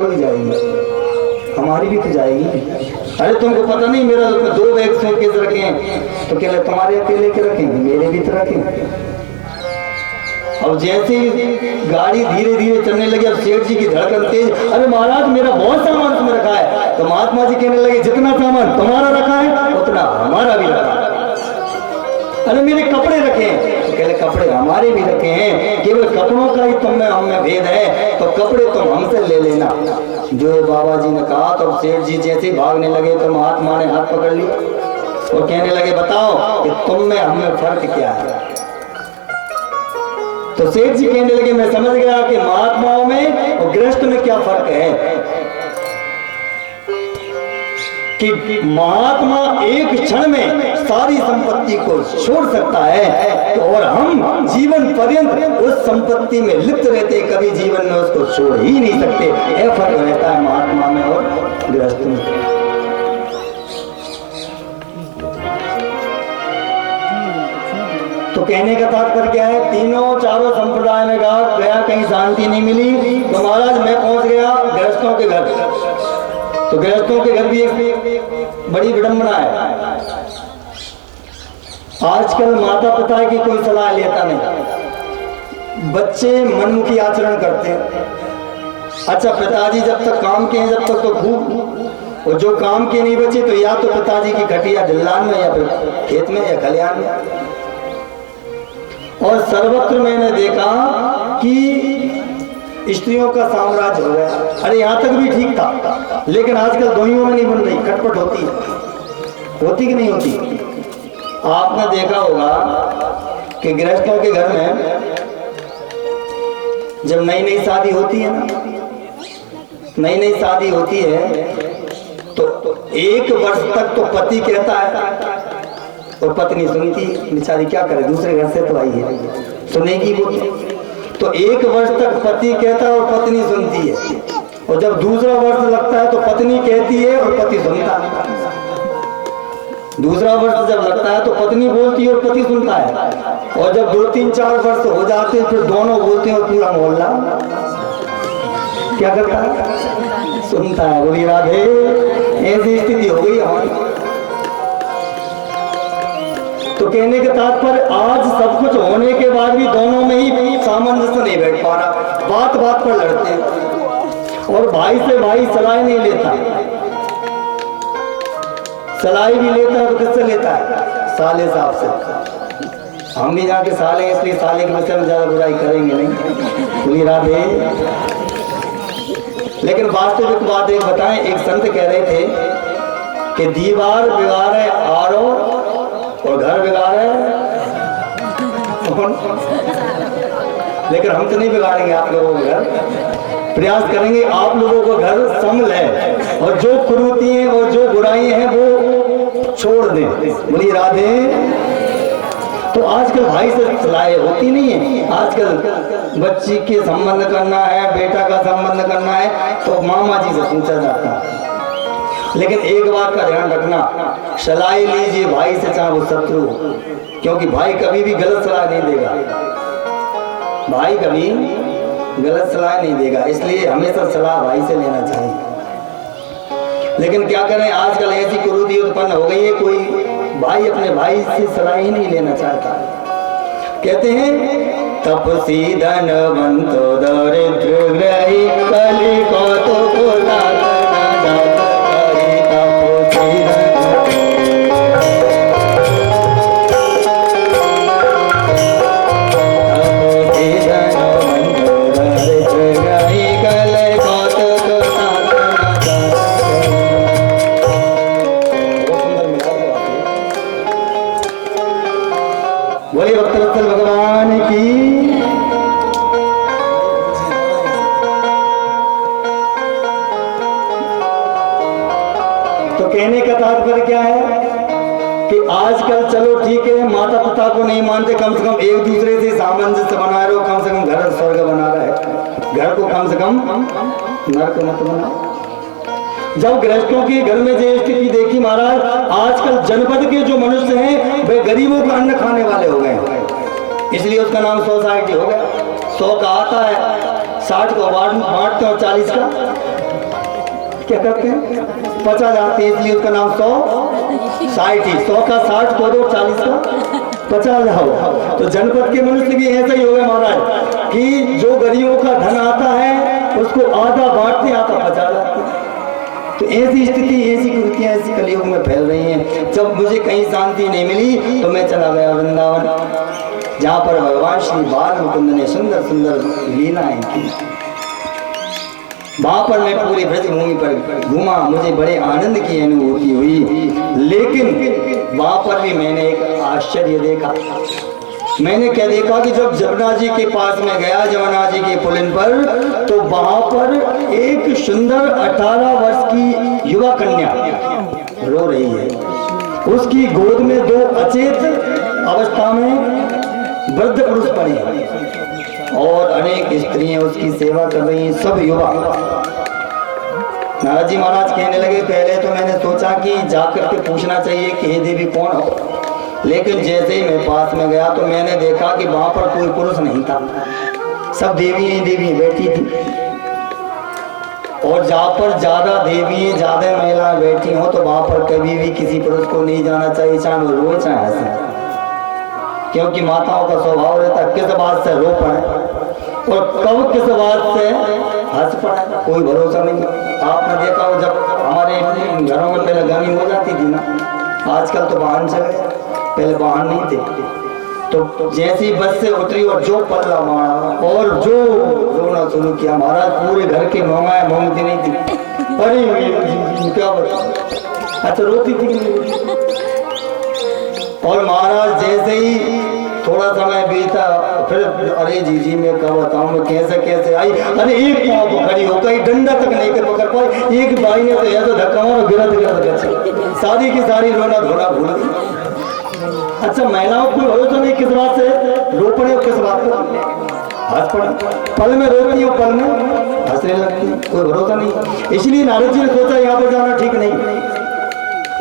भी जाएगी, हमारी भी तो जाएगी। अरे तुमको पता नहीं मेरा उसमें 2 बैग सूटकेस रखे हैं, तो क्या तुम्हारे अकेले के रखेंगे, मेरे भी तो रखें। अब जैसे गाड़ी धीरे धीरे चलने लगी, अब सेठ जी की धड़कन तेज, अरे महाराज मेरा बहुत सामान तुम्हें रखा है। तो महात्मा जी कहने लगे जितना सामान तुम्हारा रखा है उतना हमारा भी रखा है। अरे मेरे कपड़े रखे हैं, तो कहले कपड़े हमारे भी रखे हैं, केवल कपड़ों का ही तुम में हम में भेद है, तो कपड़े तुम हमसे ले लेना। जो बाबा जी ने कहा तो सेठ जी जैसे ही भागने लगे तो महात्मा ने हाथ पकड़ लिया और कहने लगे बताओ कि तुम में हम में फर्क क्या है। तो सेठ जी कहने लगे मैं समझ गया कि महात्माओं में और गृहस्थ में क्या फर्क है, कि महात्मा एक क्षण में सारी संपत्ति को छोड़ सकता है और हम जीवन पर्यंत उस संपत्ति में लिप्त रहते, कभी जीवन में उसको छोड़ ही नहीं सकते। यह फर्क रहता है महात्मा में और गृहस्थ में। तो कहने का तात्पर्य क्या है, तीनों चारों संप्रदाय में गया कहीं शांति नहीं मिली, तो महाराज मैं पहुंच गया गृहस्थों के घर। तो गृहस्थों के घर भी एक बड़ी विडंबना है। आजकल माता पिता की कोई सलाह लेता नहीं, बच्चे मनमुखी आचरण करते हैं। अच्छा पिताजी जब तक काम के हैं जब तक तो खूब, और जो काम के नहीं बचे तो या तो पिताजी की खटिया ढिल्लान में या फिर खेत में या खलिहान में। और सर्वत्र मैंने देखा कि स्त्रियों का साम्राज्य हो गया। अरे यहाँ तक भी ठीक था, लेकिन आजकल दोहियों में नहीं बन रही, खटपट होती है, होती कि नहीं होती। आपने देखा होगा कि गृहस्थों के घर में जब नई नई शादी होती है ना, नई नई शादी होती है तो 1 वर्ष तक तो पति कहता है और पत्नी सुनती, बेचारी क्या करे, दूसरे घर से तो आई है, सुनेगी वो। तो 1 वर्ष तक पति कहता है और पत्नी सुनती है, और जब दूसरा वर्ष लगता है तो पत्नी कहती है और पति सुनता है। दूसरा वर्ष जब लगता है तो पत्नी बोलती है और पति सुनता है, और जब 2, 3, 4 वर्ष हो जाते हैं फिर दोनों बोलते हैं और पूरा मोहल्ला क्या करता है, सुनता है। बोली राधे, ऐसी स्थिति हो गई हमारी। तो कहने का तात्पर्य आज सब कुछ होने के बाद भी दोनों में ही सामंजस्य नहीं बैठ पा रहा, बात बात पर लड़ते हैं। और भाई से भाई सलाह नहीं लेता, सलाह भी लेता है तो किससे लेता है, साले साहब से। हम भी जाके साले, इसलिए साले के विषय में ज्यादा बुराई करेंगे नहीं। बोली राधे। लेकिन वास्तविक बात एक बताएं, एक संत कह रहे थे कि दीवार बिगाड़े आरो और घर बिगाड़े, लेकिन हम तो नहीं बिगाड़ेंगे आप लोगों का घर। प्रयास करेंगे आप लोगों को घर संभल है, और जो कुरीति हैं और जो बुराई हैं वो छोड़ दें। बोलिए राधे। तो आजकल भाई से सलाह होती नहीं है। आजकल बच्ची के संबंध करना है, बेटा का संबंध करना है तो मामा जी से पूछा जाता है। लेकिन एक बात का ध्यान रखना, सलाह लीजिए भाई से चाहे वो शत्रु हो, क्योंकि भाई कभी भी गलत सलाह नहीं देगा, भाई कभी गलत सलाह नहीं देगा, इसलिए हमेशा सलाह भाई से लेना चाहिए। लेकिन क्या करें, आजकल ऐसी कुरीति उत्पन्न हो गई है, कोई भाई अपने भाई से सलाह ही नहीं लेना चाहता। कहते हैं तपसी धनवंतो दरिद्र ग्रही कली को तो को नहीं मानते, कम से कम एक दूसरे से सामंजस्य बना रहे हो, कम से कम घर स्वर्ग बना रहे हैं, घर को कम से कम नरक मत बनाओ। जब गृहस्थों के घर में जो स्थिति देखी महाराज, आजकल जनपद के जो मनुष्य हैं वे गरीबों का अन्न खाने वाले हो गए, इसलिए उसका नाम सोसाइटी हो गया। 100 का आता है, 60 को बांटते हो, 40 का क्या करते हैं, पचा जाते हैं, इसलिए उसका नाम 100 का 60 को दो, 40 का 50 जाओ। तो जनपद के मनुष्य भी ऐसा ही हो गया महाराज कि जो गरीबों का धन आता है उसको आधा बांटते, आधा पचा जाते हैं। तो ऐसी स्थिति, ऐसी कुरीतियां ऐसी कलयुग में फैल रही हैं। जब मुझे कहीं शांति नहीं मिली तो मैं चला गया वृंदावन, जहाँ पर भगवान श्री बाल मुकुंद ने सुंदर सुंदर लीलाएं की। वहां पर मैं पूरी ब्रजभूमि पर घूमा, मुझे बड़े आनंद की अनुभूति हुई। लेकिन वहां पर भी मैंने एक आश्चर्य देखा। मैंने क्या देखा कि जब जमुना जी के पास में गया, जमुना जी के पुलिन पर, तो वहां पर एक सुंदर 18 वर्ष की युवा कन्या रो रही है। उसकी गोद में 2 अचेत अवस्था में वृद्ध पुरुष पड़े हैं और अनेक स्त्रियां उसकी सेवा कर रही हैं, सब युवा। नारद जी महाराज कहने लगे, पहले तो मैंने सोचा कि जाकर के पूछना चाहिए कि हे देवी कौन हो, लेकिन जैसे ही मैं पास में गया तो मैंने देखा कि वहां पर कोई पुरुष नहीं था, सब देवी देवी बैठी थी। और जहाँ पर ज्यादा देवी ज्यादा महिला बैठी हो तो वहां पर कभी भी किसी पुरुष को नहीं जाना चाहिए, चाहे वो रोए चाहे हंसे, क्योंकि माताओं का स्वभाव रहता है किस बात से रो पड़े और कब किस बात से हंस पड़े, कोई भरोसा नहीं। आपने देखा हो जब हमारे घरों में पहले गानी हो जाती थी ना, आजकल तो वाहन चले, पहले वाहन नहीं थे, तो जैसी बस से उतरी और जो पल्ला मारा और जो रोना शुरू किया, महाराज पूरे घर के मोंगाए मोंगती नहीं थी। अरे क्या बता, अच्छा रोती थी। और महाराज जैसे ही थोड़ा समय बीता फिर अरे जी मैं क्या बताऊं, मैं कैसे आई, अरे एक पाँव को खड़ी हो गई, डंडा तक नहीं कर पकड़ पाई, एक बाई ने तो ऐसा धक्का मारा गिरत सारी की सारी रोना धोना भूल गई। अच्छा महिलाओं को भरोसा नहीं किस बात से रो पड़े और किस बात पर हंस पड़े, पल में रोती हो पल में हंसने लगती, कोई भरोसा नहीं। इसलिए नारद जी ने सोचा यहाँ पर जाना ठीक नहीं।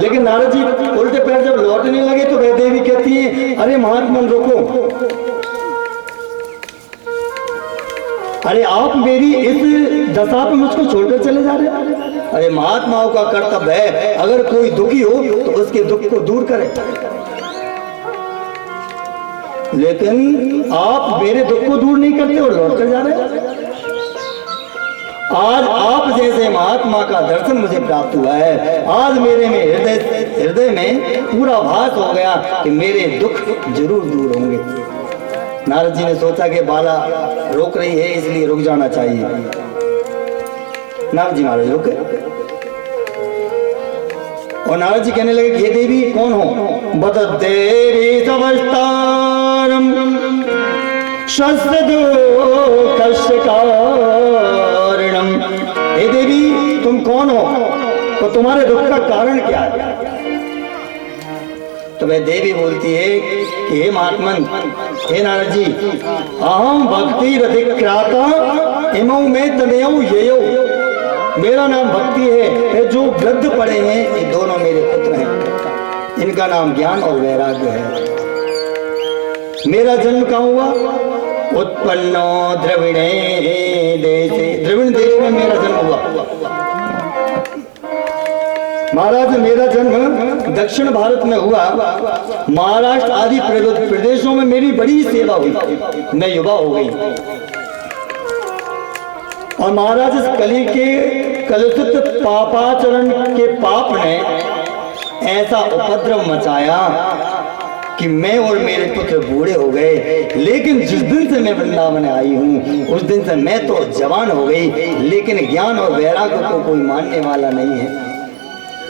लेकिन नारद जी उल्टे पैर जब लौटने लगे तो वह देवी कहती है, अरे महात्मा रोको, अरे आप मेरी इस दशा पे मुझको छोड़कर चले जा रहे हैं। अरे महात्माओं का कर्तव्य है अगर कोई दुखी हो तो उसके दुख को दूर करें, लेकिन आप मेरे दुख को दूर नहीं करते और लौट कर जा रहे हैं। आज आप जैसे महात्मा का दर्शन मुझे प्राप्त हुआ है, आज मेरे में हृदय में पूरा भास हो गया कि मेरे दुख जरूर दूर होंगे। नारद जी ने सोचा कि बाला रोक रही है इसलिए रुक जाना चाहिए। नारद जी महाराज रुके और नारद जी कहने लगे, ये देवी कौन हो? बददेवी समस्तारम शस्त्रदो कष्टकारणम। हे देवी तुम कौन हो तो तुम्हारे दुख का कारण क्या है? तो वह देवी बोलती है कि हे महात्मन, हे नारद जी, अहम भक्ति रधिक्राता इमौ में तनयौ येयौ। मेरा नाम भक्ति है, जो वृद्ध पड़े हैं ये दोनों मेरे पुत्र हैं, इनका नाम ज्ञान और वैराग्य है। मेरा जन्म कहाँ हुआ? उत्पन्नो द्रविणे देशे, द्रविण देश में मेरा जन्म हुआ। महाराज मेरा जन्म दक्षिण भारत में हुआ, महाराष्ट्र आदि प्रदेशों में मेरी बड़ी सेवा हुई, मैं युवा हो गई। और महाराज इस कली के कलुषित पापाचरण के पाप ने ऐसा उपद्रव मचाया कि मैं और मेरे पुत्र बूढ़े हो गए। लेकिन जिस दिन से मैं वृंदावन आई हूँ उस दिन से मैं तो जवान हो गई, लेकिन ज्ञान और वैराग्य को कोई मानने वाला नहीं है,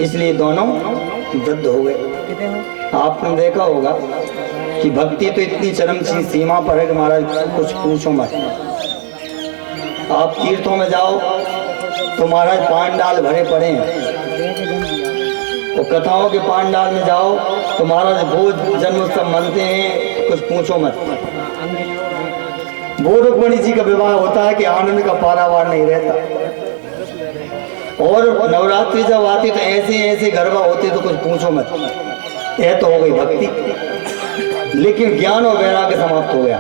इसलिए दोनों वृद्ध हो गए। आपने देखा होगा कि भक्ति तो इतनी चरम सीमा पर है कि महाराज कुछ पूछो मत। आप तीर्थों में जाओ तो महाराज पांडाल भरे पड़े हैं, और कथाओं के पांडाल में जाओ तो महाराज भोज जन्मोत्सव मनते हैं, कुछ पूछो मत। वो रुक्मणी जी का विवाह होता है कि आनंद का पारावार नहीं रहता, और नवरात्रि जब आती तो ऐसे ऐसे गरबा होते तो कुछ पूछो मत। यह तो हो गई भक्ति, लेकिन ज्ञान और वैराग्य समाप्त हो गया।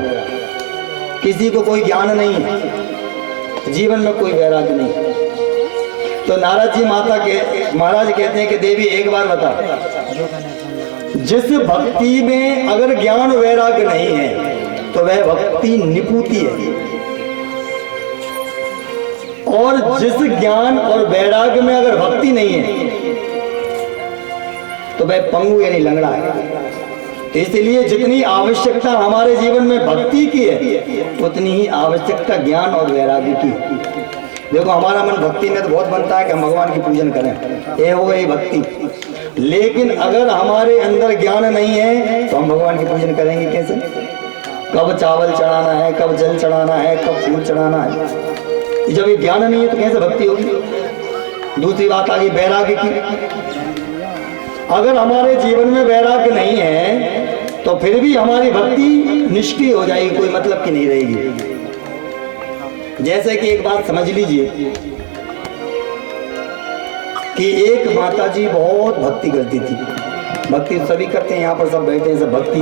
किसी को कोई ज्ञान नहीं है, जीवन में कोई वैराग्य नहीं, तो नारद जी महाराज कहते हैं कि देवी एक बार बता, जिस भक्ति में अगर ज्ञान वैराग्य नहीं है तो वह भक्ति निपुती है, और जिस ज्ञान और वैराग्य में अगर भक्ति नहीं है तो वह पंगु यानी लंगड़ा है। तो इसलिए जितनी आवश्यकता हमारे जीवन में भक्ति की है उतनी ही आवश्यकता ज्ञान और वैराग्य की है। देखो हमारा मन भक्ति में तो बहुत बनता है कि हम भगवान की पूजन करें, ये हो गई भक्ति। लेकिन अगर हमारे अंदर ज्ञान नहीं है तो हम भगवान की पूजन करेंगे कैसे? कब चावल चढ़ाना है, कब जल चढ़ाना है, कब फूल चढ़ाना है, जब ये ज्ञान नहीं है तो कैसे भक्ति होगी? दूसरी बात आ गई वैराग्य की। अगर हमारे जीवन में वैराग्य नहीं है तो फिर भी हमारी भक्ति निष्क्रिय हो जाएगी, कोई मतलब की नहीं रहेगी। जैसे कि एक बात समझ लीजिए कि एक माता जी बहुत भक्ति करती थी। भक्ति सभी करते हैं, यहाँ पर सब बैठे हैं, सब भक्ति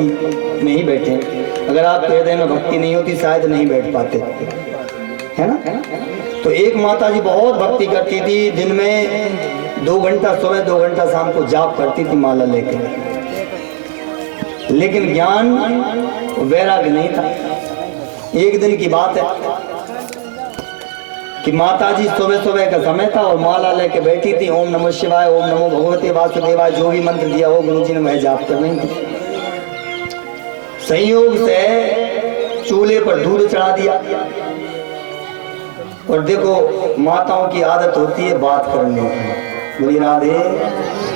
में ही बैठे हैं। अगर आप हृदय में भक्ति नहीं होती शायद नहीं बैठ पाते, है ना? तो एक माता जी बहुत भक्ति करती थी, दिन में 2 घंटा सुबह 2 घंटा शाम को जाप करती थी माला लेकर, लेकिन ज्ञान वैराग्य नहीं था। एक दिन की बात है कि माता जी सुबह सुबह का समय था और माला लेके बैठी थी, ओम नमः शिवाय, ओम नमो भगवते वासुदेवाय, जो भी मंत्र दिया वो गुरु जी ने वह जाप कर रही थी। संयोग से चूल्हे पर दूध चढ़ा दिया, और देखो माताओं की आदत होती है बात करने की। बोली राधे